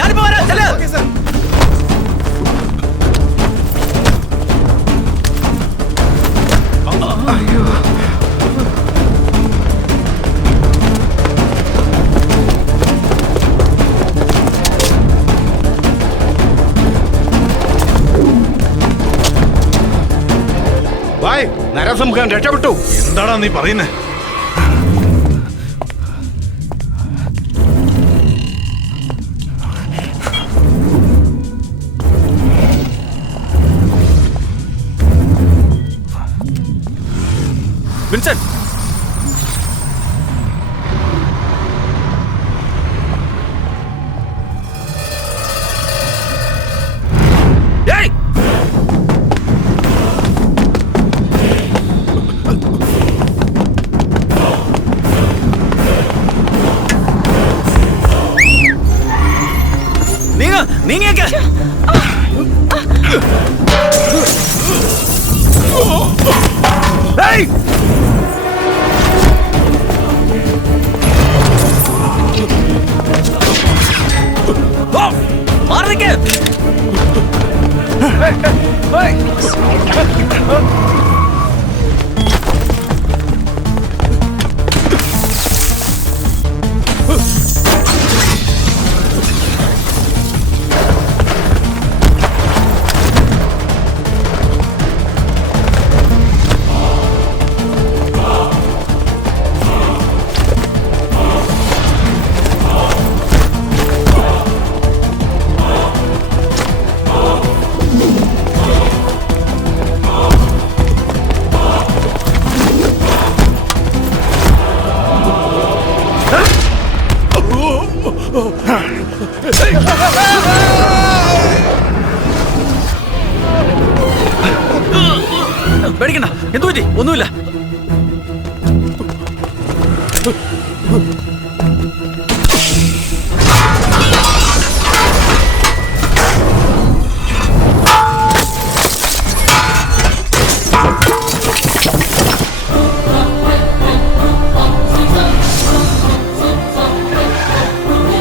ഞാനിപ്പോ വരാം. ചെല്ല്. അയ്യോ. ബായ്, നരസിംഹൻ രക്ഷപ്പെട്ടു. എന്താടാ നീ പറയുന്നേ? വിൻസൻ, നീങ്ങിയൊക്കെ. മാറി നിൽക്ക്. പേടിക്കണ്ട. എന്തു പറ്റി? ഒന്നുമില്ല.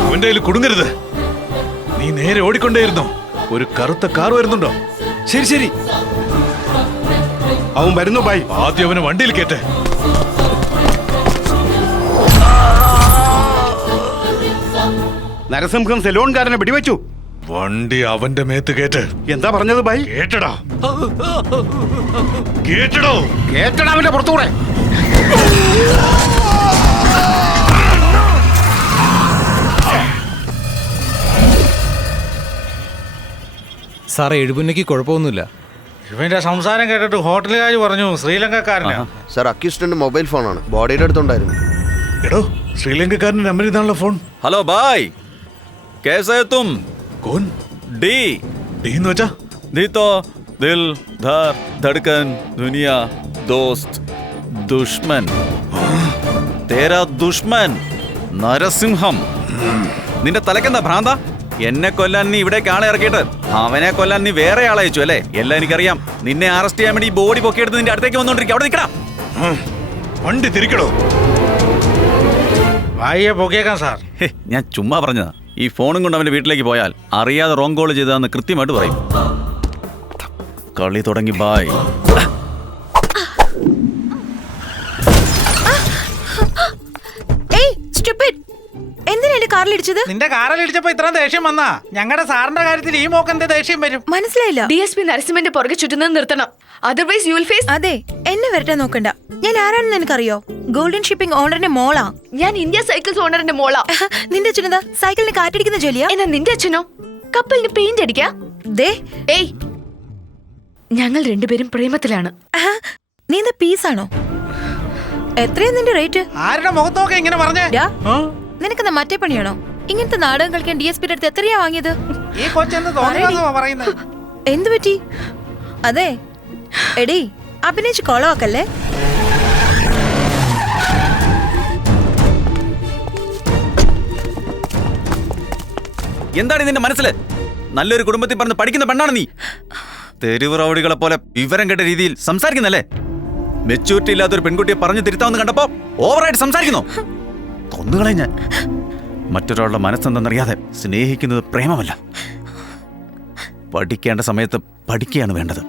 അവന്റെ കയ്യിൽ കുടുങ്ങരുത്. നീ നേരെ ഓടിക്കൊണ്ടേയിരുന്നോ? ഒരു കറുത്ത കാർ വരുന്നുണ്ടോ? ശരി ശരി, അവൻ വരുന്നു ബായ്. ആദ്യം അവനെ വണ്ടിയിൽ കേട്ടെ. നരസിംഹം സെലോൺകാരനെ വെടിവെച്ചു. വണ്ടി അവന്റെ മേത്ത് കേട്ട്. എന്താ പറഞ്ഞത് ബായ്? കേട്ടടാ, കേട്ടടോ. കേട്ടടാ അവന്റെ പുറത്തുകൂടെ. സാറേ, എഴുപുന്നയ്ക്ക് കുഴപ്പമൊന്നുമില്ല. ഇവന്റെ സംസാരം കേട്ടിട്ട് ഹോട്ടലുകാർ പറഞ്ഞു ശ്രീലങ്കക്കാരനാ. സർ, അക്യൂസ്റ്റിന്റെ മൊബൈൽ ഫോണാണ്, ബോഡിയുടെ അടുത്തുണ്ടായിരുന്നു. എടോ, ശ്രീലങ്കക്കാരന്റെ നമ്പർ ഇതാണല്ലോ ഫോൺ. ഹലോ ബായ്, कैसे है तुम? कौन? डी എന്ന് വെച്ചാ? दी तो दिल, धर, धड़कन, दुनिया, दोस्त, दुश्मन. तेरा दुश्मन നരസിംഹം. നിന്റെ തലക്കെന്താ ഭ്രാന്ത? എന്നെ കൊല്ലാൻ നീ ഇവിടേക്ക് ആളെ ഇറക്കിയിട്ട് അവനെ കൊല്ലാൻ നീ വേറെ ആളെ അയച്ചു അല്ലേ? എല്ലാം എനിക്കറിയാം. നിന്നെ അറസ്റ്റ് ചെയ്യാൻ വേണ്ടി ഈ ബോഡി പൊക്കിയെടുത്ത് നിന്റെ അടുത്തേക്ക് വന്നോണ്ടിരിക്കും. അവിടെ നിൽക്കണം. വണ്ടി തിരിക്കടോ. ഭായിയെ പൊക്കിയേക്കാം സാർ. ഞാൻ ചുമ്മാ പറഞ്ഞതാ. ഈ ഫോണും കൊണ്ട് അവന്റെ വീട്ടിലേക്ക് പോയാൽ അറിയാതെ റോങ് കോൾ ചെയ്തതെന്ന് കൃത്യമായിട്ട് പറയും. കളി തുടങ്ങി. ബായ്. എന്തിനാ എന്റെ കാറിലിടിച്ചത്? നിന്റെ കാറിലിടിച്ചപ്പോ ഇത്ര ദേഷ്യം വന്നാ? ഞങ്ങളുടെ സാറിന്റെ കാര്യത്തിൽ ഈ മോക്ക് എന്ത് ദേഷ്യം വരും? മനസ്സിലായില്ല. DSP നരസിംഹന്റെ പുറകെ ചുറ്റുന്നത് നിർത്തണം. Otherwise you will face. അതെ, എന്നെ വരട്ടെ നോക്കണ്ട. ഞാൻ ആരാണെന്ന് എനിക്കറിയോ? ഗോൾഡൻ ഷിപ്പിംഗ് ഓണറിന്റെ മോളാ. ഞാൻ ഇന്ത്യ സൈക്കിൾസ് ഓണറിന്റെ മോളാ. നിന്റെ അച്ഛനെന്താ സൈക്കിളിന് കാറ്റടിക്കുന്ന ജോലിയാ? എന്നാ നിന്റെ അച്ഛനോ കപ്പലിന് പെയിന്റ് അടിക്കാ? ഏയ്, ഞങ്ങൾ രണ്ടുപേരും പ്രേമത്തിലാണ്. നീ എന്താ പീസാണോ? എത്രയാ നിന്റെ റേറ്റ്? ആരുടെ മുഖത്തൊക്കെ ഇങ്ങനെ പറഞ്ഞേ? നിനക്കെന്താ മറ്റേ പണിയാണോ? ഇങ്ങനത്തെ നാടകം കളിക്കാൻ DSPയുടെ അടുത്ത് എത്രയാ വാങ്ങിയത്? ഈ കൊച്ചെന്ത് തോന്നിയാ പറയുന്നത്? എന്തു പറ്റി? അതെ എടീ, അഭിനയിച്ച് കൊളവാക്കല്ലേ. എന്താണ് ഇതിന്റെ മനസ്സിൽ? നല്ലൊരു കുടുംബത്തിൽ പറഞ്ഞ് പഠിക്കുന്ന പെണ്ണാണ് നീ. തെരുവ് റൗഡികളെ പോലെ വിവരം കേട്ട രീതിയിൽ സംസാരിക്കുന്നല്ലേ? മെച്ചൂരിറ്റി ഇല്ലാത്തൊരു പെൺകുട്ടിയെ പറഞ്ഞു തിരുത്താമെന്ന് കണ്ടപ്പോ ഓവറായിട്ട് സംസാരിക്കുന്നു. കൊന്നുകളെ ഞാൻ. മറ്റൊരാളുടെ മനസ്സെന്തെന്നറിയാതെ സ്നേഹിക്കുന്നത് പ്രേമമല്ല. പഠിക്കേണ്ട സമയത്ത് പഠിക്കുകയാണ് വേണ്ടത്.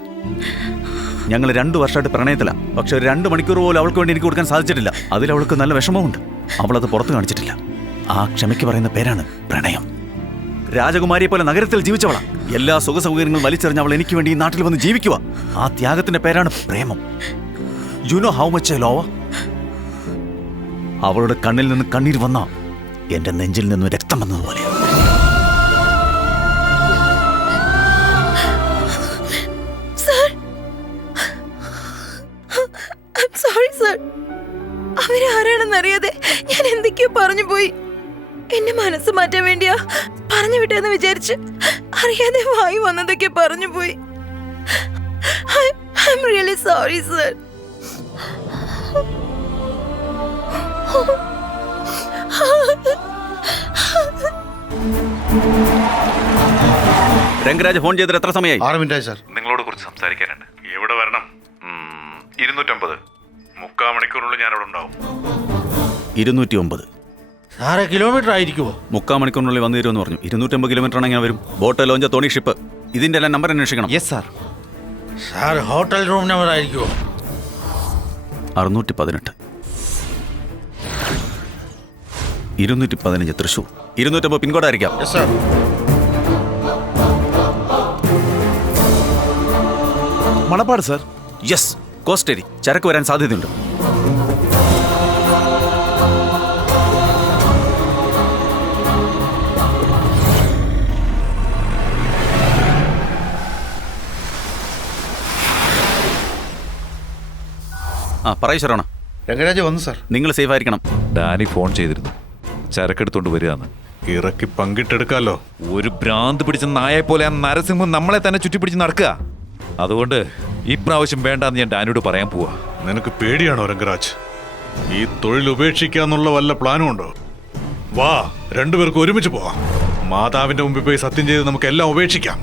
ഞങ്ങൾ 2 വർഷമായിട്ട് പ്രണയത്തിലാണ്. പക്ഷെ 2 മണിക്കൂർ പോലും അവൾക്ക് വേണ്ടി എനിക്ക് കൊടുക്കാൻ സാധിച്ചിട്ടില്ല. അതിൽ അവൾക്ക് നല്ല വിഷമമുണ്ട്. അവളത് പുറത്ത് കാണിച്ചിട്ടില്ല. ആ ക്ഷമയ്ക്ക് പറയുന്ന പേരാണ് പ്രണയം. രാജകുമാരിയെ പോലെ നഗരത്തിൽ ജീവിച്ചവളാ. എല്ലാ സുഖ സൗകര്യങ്ങളും വലിച്ചെറിഞ്ഞ് അവൾ എനിക്ക് വേണ്ടി ഈ നാട്ടിൽ വന്ന് ജീവിക്കുക. ആ ത്യാഗത്തിന്റെ പേരാണ് പ്രേമം. You know how much I love her. അവളുടെ കണ്ണിൽ നിന്ന് കണ്ണീർ വന്ന എന്റെ നെഞ്ചിൽ നിന്ന് രക്തം വന്നതുപോലെ. സോറി സർ, അവരാരാണെന്നറിയാതെ ഞാൻ എന്തൊക്കെയോ പറഞ്ഞു പോയി. എന്നെ മനസ്സ് മാറ്റാൻ വേണ്ടിയാ പറഞ്ഞു വിട്ടെന്ന് വിചാരിച്ച് അറിയാതെ വായി വന്നതൊക്കെ പറഞ്ഞു പോയി. I am really sorry sir. Rangaraj phone ചെയ്തിട്ട് എത്ര സമയമായി? 6 മിനിറ്റായി സാർ. നിങ്ങളോട് കുറച്ച് സംസാരിക്കാനുണ്ട്. എവിടെ വരണം? 250. 3/4 മണിക്കൂറിനുള്ളിൽ ഞാൻ അവിടെ ഉണ്ടാവും. 209. സാറേ കിലോമീറ്റർ ആയിരിക്കുമോ? 3/4 മണിക്കൂറിനുള്ളിൽ വന്നു തരുമെന്ന് പറഞ്ഞു. 250 കിലോമീറ്റർ ആണെങ്കിൽ വരും. ബോട്ട്, ലോഞ്ച്, തോണി, ഷിപ്പ്, ഇതിന്റെ എല്ലാം നമ്പർ അന്വേഷിക്കണം. Yes sir. Sir hotel room number ആയിരിക്കുമോ? 618. 215 തൃശ്ശൂർ. 250 പിൻകോഡ് ആയിരിക്കാം. Sir Manappad sir. യെസ്, കോസ്റ്റേരി. ചരക്ക് വരാൻ സാധ്യതയുണ്ട്. പറയൂ ശരവണ. രംഗരാജ് വന്നു സാർ. നിങ്ങൾ സേഫ് ആയിരിക്കണം. ഡാനി ഫോൺ ചെയ്തിരുന്നു. ചരക്കെടുത്തോണ്ട് വരികയാണ്. ഇറക്കി പങ്കിട്ടെടുക്കാലോ. ഒരു ഭ്രാന്ത് പിടിച്ച നായെ പോലെ ആ നരസിംഹം നമ്മളെ തന്നെ ചുറ്റിപ്പിടിച്ച് നടക്കുക. അതുകൊണ്ട് ഇപ്രാവശ്യം വേണ്ടാന്ന് ഞാൻ ഡാനിയോട് പറയാൻ പോവാ. നിനക്ക് പേടിയാണോ രംഗരാജ്? ഈ തൊഴിൽ ഉപേക്ഷിക്കാന്നുള്ള വല്ല പ്ലാനും ഉണ്ടോ? വാ, 2 പേർക്ക് ഒരുമിച്ച് പോവാം. മാതാവിന്റെ മുമ്പിൽ പോയി സത്യം ചെയ്ത് നമുക്ക് എല്ലാം ഉപേക്ഷിക്കാം.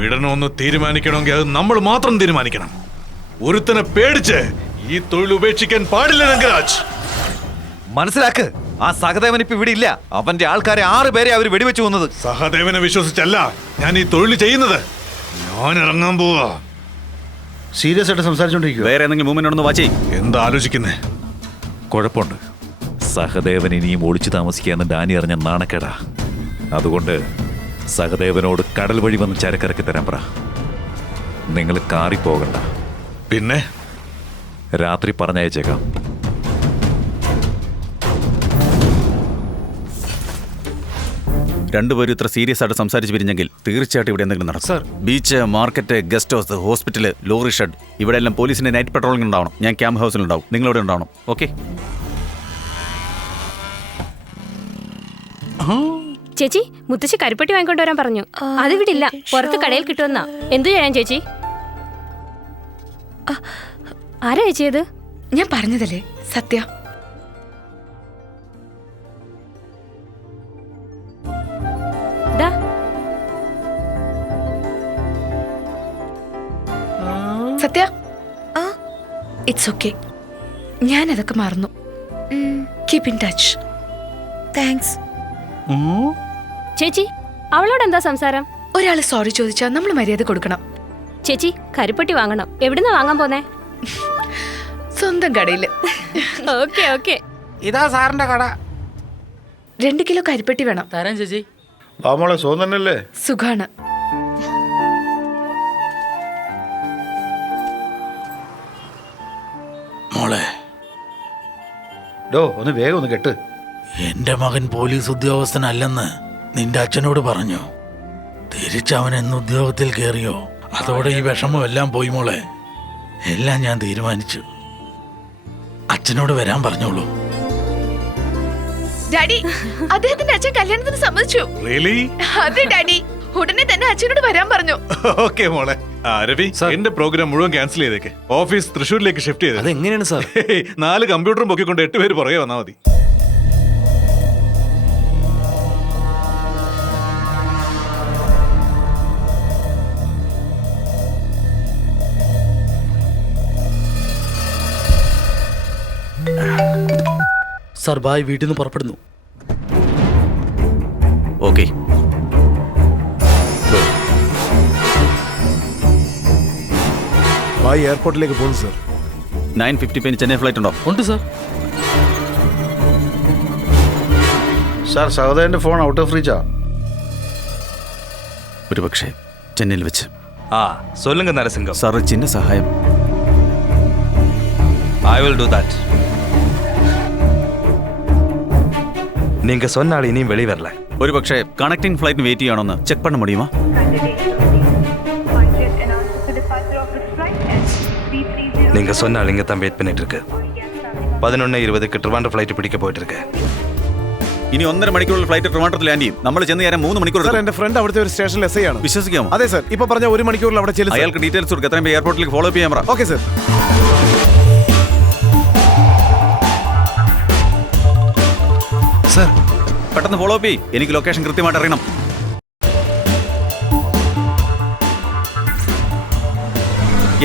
വിടണമെന്ന് തീരുമാനിക്കണമെങ്കിൽ അത് നമ്മൾ മാത്രം തീരുമാനിക്കണം. ഒരുത്തനെ പേടിച്ച് ഈ തൊഴിൽ ഉപേക്ഷിക്കാൻ പാടില്ല രംഗരാജ്. മനസ്സിലാക്ക്, ആ സഹദേവൻ ഇപ്പൊ ഇവിടെ ഇല്ല. അവന്റെ ആൾക്കാരെ 6 പേരെ അവർ വെടിവെച്ചു കൊന്നത്. സഹദേവനെ വിശ്വസിച്ചല്ല ഞാൻ ഈ തൊഴിൽ ചെയ്യുന്നത്. ഞാൻ ഇറങ്ങാൻ പോവാ. സീരിയസ് ആയിട്ട് സംസാരിച്ചോണ്ടിരിക്കുക. വേറെ എന്തെങ്കിലും മൂവ്മെന്റ് ഉണ്ടെന്ന് വാച്ചേ. എന്താ ആലോചിക്കുന്നേ? കുഴപ്പമുണ്ട്. സഹദേവൻ ഇനിയും ഒളിച്ചു താമസിക്കാന്ന് ഡാനി അറിഞ്ഞ നാണക്കേടാ. അതുകൊണ്ട് സഹദേവനോട് കടൽ വഴി വന്ന് ചരക്കിറക്കി തരാൻ പറ. നിങ്ങൾ കാറി പോകണ്ട. പിന്നെ രാത്രി പറഞ്ഞയച്ചേക്കാം. രണ്ടുപേരും ഇത്ര സീരിയസ് ആയിട്ട് സംസാരിച്ച് പിരിഞ്ഞെങ്കിൽ തീർച്ചയായിട്ടും ഇവിടെ എന്തെങ്കിലും നടക്കും. Sir. Beach, market, guest house, hospital, lorry shed, ഇവിടെ എല്ലാം പോലീസിന്റെ നൈറ്റ് പെട്രോളിംഗ് ഉണ്ടാവണം. ഞാൻ ക്യാമ്പ് ഹൗസിലുണ്ടാവും. നിങ്ങളിവിടെ ഉണ്ടാവണം. ഓക്കെ? ചേച്ചി, മുത്തശ്ശി കരിപ്പെട്ടി വാങ്ങിക്കൊണ്ടുവരാൻ പറഞ്ഞു. അത് വിടില്ല, പുറത്ത് കടയിൽ കിട്ടുമെന്നാ. എന്തു ചെയ്യാൻ ചേച്ചി? ആരാ ചേച്ചി അത്? ഞാൻ പറഞ്ഞതല്ലേ സത്യ. സത്യ, ഇറ്റ്സ് ഓക്കെ. ഞാൻ അതൊക്കെ മറന്നു. Keep in touch. താങ്ക്സ്. ചേച്ചി, അവളോട് എന്താ സംസാരം? ഒരാള് സോറി ചോദിച്ചാൽ നമ്മൾ മര്യാദ കൊടുക്കണം. ചേച്ചി, കരിപ്പെട്ടി വാങ്ങണം. എവിടുന്നാ വാങ്ങാൻ പോന്നേ? സ്വന്തം കടയില്. Okay okay. ഇതാ സാറിന്റെ കട. 2 കിലോ കരിപ്പെട്ടി വേണം. തരാം ചേച്ചി. മോളെ സുഖം തന്നെയല്ലേ? സുഖാണ്. മോളെ, ഒന്ന് വേഗം ഒന്ന് കെട്ട്. എന്റെ മകൻ പോലീസ് ഉദ്യോഗസ്ഥനല്ലെന്ന് നിന്റെ അച്ഛനോട് പറഞ്ഞു. തിരിച്ചവൻ എന്ന് ഉദ്യോഗത്തിൽ കയറിയോ അതോടെ ഈ വിഷമം എല്ലാം പോയി മോളെ. എല്ലാം ഞാൻ തീരുമാനിച്ചു. അച്ഛനോട് വരാൻ പറഞ്ഞോളൂ. ഡാഡി, അദ്ദേഹത്തിന്റെ അച്ഛൻ കല്യാണത്തിന് സമ്മതിച്ചു. റിയലി? അതെ ഡാഡി, ഉടനെ തന്നെ അച്ഛനോട് വരാൻ പറഞ്ഞു. ഓക്കെ മോളെ. രവി, എന്റെ പ്രോഗ്രാം മുഴുവൻ ക്യാൻസൽ ചെയ്തേക്ക്. ഓഫീസ് തൃശ്ശൂരിലേക്ക് ഷിഫ്റ്റ് ചെയ്ത്. അതെങ്ങനെയാണ് സാർ? 4 കമ്പ്യൂട്ടറും പൊക്കിക്കൊണ്ട് 8 പേര് പുറകെ വന്നാൽ മതി. സർ, ബായ് വീട്ടിൽ നിന്ന് പുറപ്പെടുന്നു. ഓക്കെ. ഭായ് എയർപോർട്ടിലേക്ക് പോകുന്നു സർ. 9:50 ചെന്നൈ ഫ്ലൈറ്റ് ഉണ്ടോ? ഉണ്ട് സാർ. സാർ സഹോദരൻ്റെ ഫോൺ ഔട്ട് ഓഫ് റീച്ചാ. ഒരു പക്ഷേ ചെന്നൈയിൽ വെച്ച്. சொல்லுங்க நரசிங்கம். സാർ ഒരു ചിന്ന സഹായം. I will do that. நீங்க சொன்னால் இனியும் வெளியே வரல. ഒരു പക്ഷേ കണക്ടിംഗ് ഫ്ലൈറ്റിന് വെയിറ്റ് ചെയ്യണമെന്ന് ചെക്ക് பண்ண முடியுமா? நீங்க சொன்னால் இங்க தான் வெயிட் பண்ணிட்டு இருக்கு. 11:20க்கு ട്രിവാൻഡ്രം ഫ്ലൈറ്റ് പിടിക്കാൻ പോയിട്ട് ഇருக்கு. ഇനി 1.5 മണിക്കൂറിൽ ഫ്ലൈറ്റ് ട്രിവാൻഡ്രത്തിൽ ലാൻഡ് ചെയ്യും. നമ്മൾ ചെന്ന് കയറാൻ 3 മണിക്കൂർ. സാർ എന്റെ ഫ്രണ്ട് അവിടുത്തെ ഒരു സ്റ്റേഷനിൽ എസ് ഐ ആണ്. വിശ്വസിക്കാമോ? അതെ സാർ. ഇപ്പൊ പറഞ്ഞ 1 മണിക്കൂറിൽ അവിടെ ചെല്ലും. അയാൾക്ക് ഡീറ്റെയിൽസ് കൊടുക്കുക. എത്രയും എയർപോർട്ടിലേക്ക് ഫോളോ അപ്പ് ചെയ്യാൻ പറ. Okay sir. സാർ പെട്ടെന്ന് ഫോളോ അപ്പ് ചെയ്യും. എനിക്ക് ലൊക്കേഷൻ കൃത്യമായിട്ട് അറിയണം.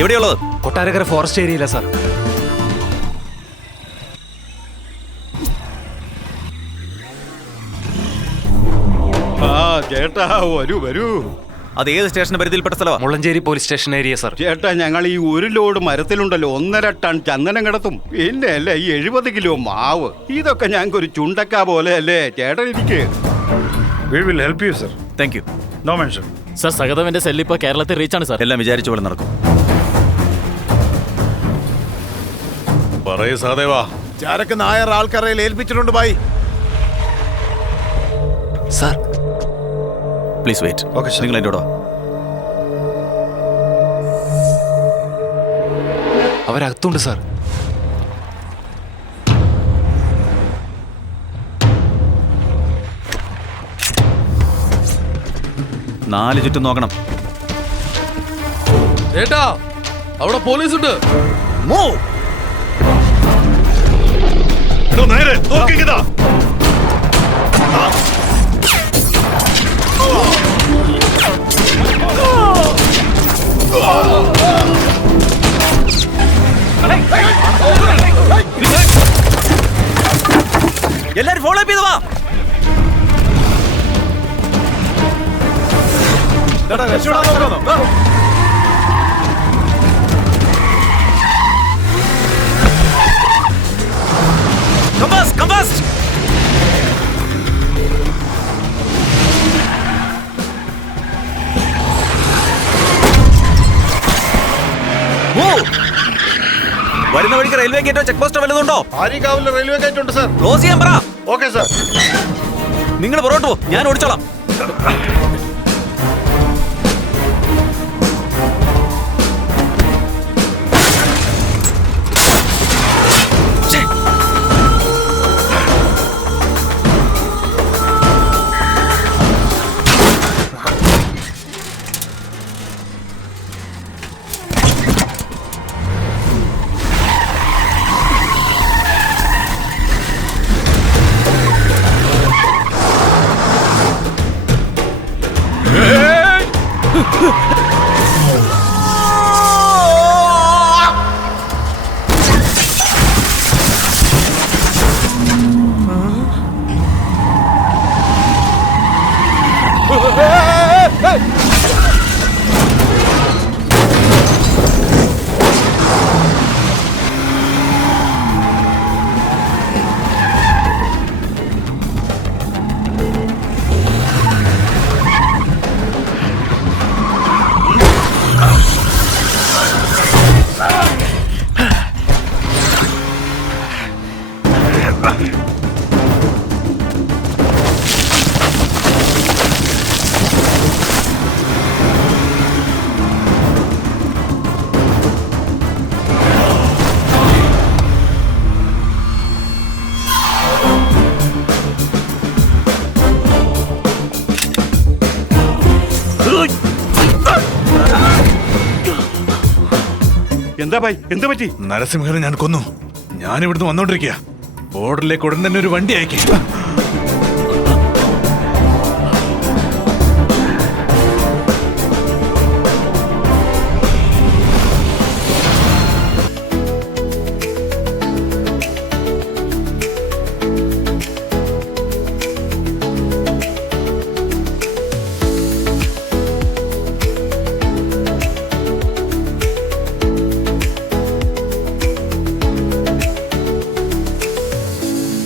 എവിടെയുള്ളത്? കൊട്ടാരക്കര ഫോറസ്റ്റ് ഏരിയയില്ല സാർ. ചേട്ടാ വരൂ വരൂ. അത് ഏത് സ്റ്റേഷന്റെ പരിധിയിൽപ്പെട്ട സ്ഥലമാണ്? Mullancheri police station area sir. ചേട്ടാ ഞങ്ങൾ ഈ 1 ലോഡ് മരത്തിലുണ്ടല്ലോ 1.5 ടൺ ചന്ദനം കിടത്തും. പിന്നെ അല്ലേ ഈ 70 കിലോ മാവ്. ഇതൊക്കെ ഞങ്ങൾക്ക് ഒരു ചുണ്ടക്ക പോലെ അല്ലേ ചേട്ടൻ ഇരിക്കേ. We will help you sir. Thank you. No mention. Sir സഹദേവന്റെ സെല്ല് ഇപ്പോൾ കേരളത്തിൽ റീച്ചാണ് സാർ. എല്ലാം വിചാരിച്ച പോലെ നടക്കും. പറയൂ സഹദേവാ. ചാരക്ക് നായർ ആൾക്കാരെ ഏൽപ്പിച്ചിട്ടുണ്ട് ഭായ്. Sir please wait. Okay sir. നിങ്ങൾ എൻ്റെ കൂടെ വാ. അവരകത്തുണ്ട് സാർ. നാല് ചുറ്റും നോക്കണം. ചേട്ടാ അവിടെ പോലീസ് ഉണ്ട്. നേരെ നോക്കിക്കതാ. എല്ലാരും ഫോളോ അപ്പ് ചെയ്ത് വാ. Come fast, come fast. വരുന്ന വഴിക്ക് റെയിൽവേ ഗേറ്റോ ചെക്ക് പോസ്റ്റോ വല്ലതുണ്ടോ? ആര്യകാവിലെ റെയിൽവേ ഗേറ്റ് ഉണ്ട് സാർ. ക്ലോസ് ചെയ്യാൻ പറ. Okay sir. നിങ്ങൾ പുറകോട്ട് പോ, ഞാൻ ഓടിച്ചോളാം. എന്താ ഭായ് എന്താ പറ്റി? നരസിംഹനെ ഞാൻ കൊന്നു. ഞാൻ ഇവിടുന്ന് വന്നോണ്ടിരിക്കുക. ബോർഡറിലേക്ക് ഉടൻ തന്നെ ഒരു വണ്ടി അയക്കേ.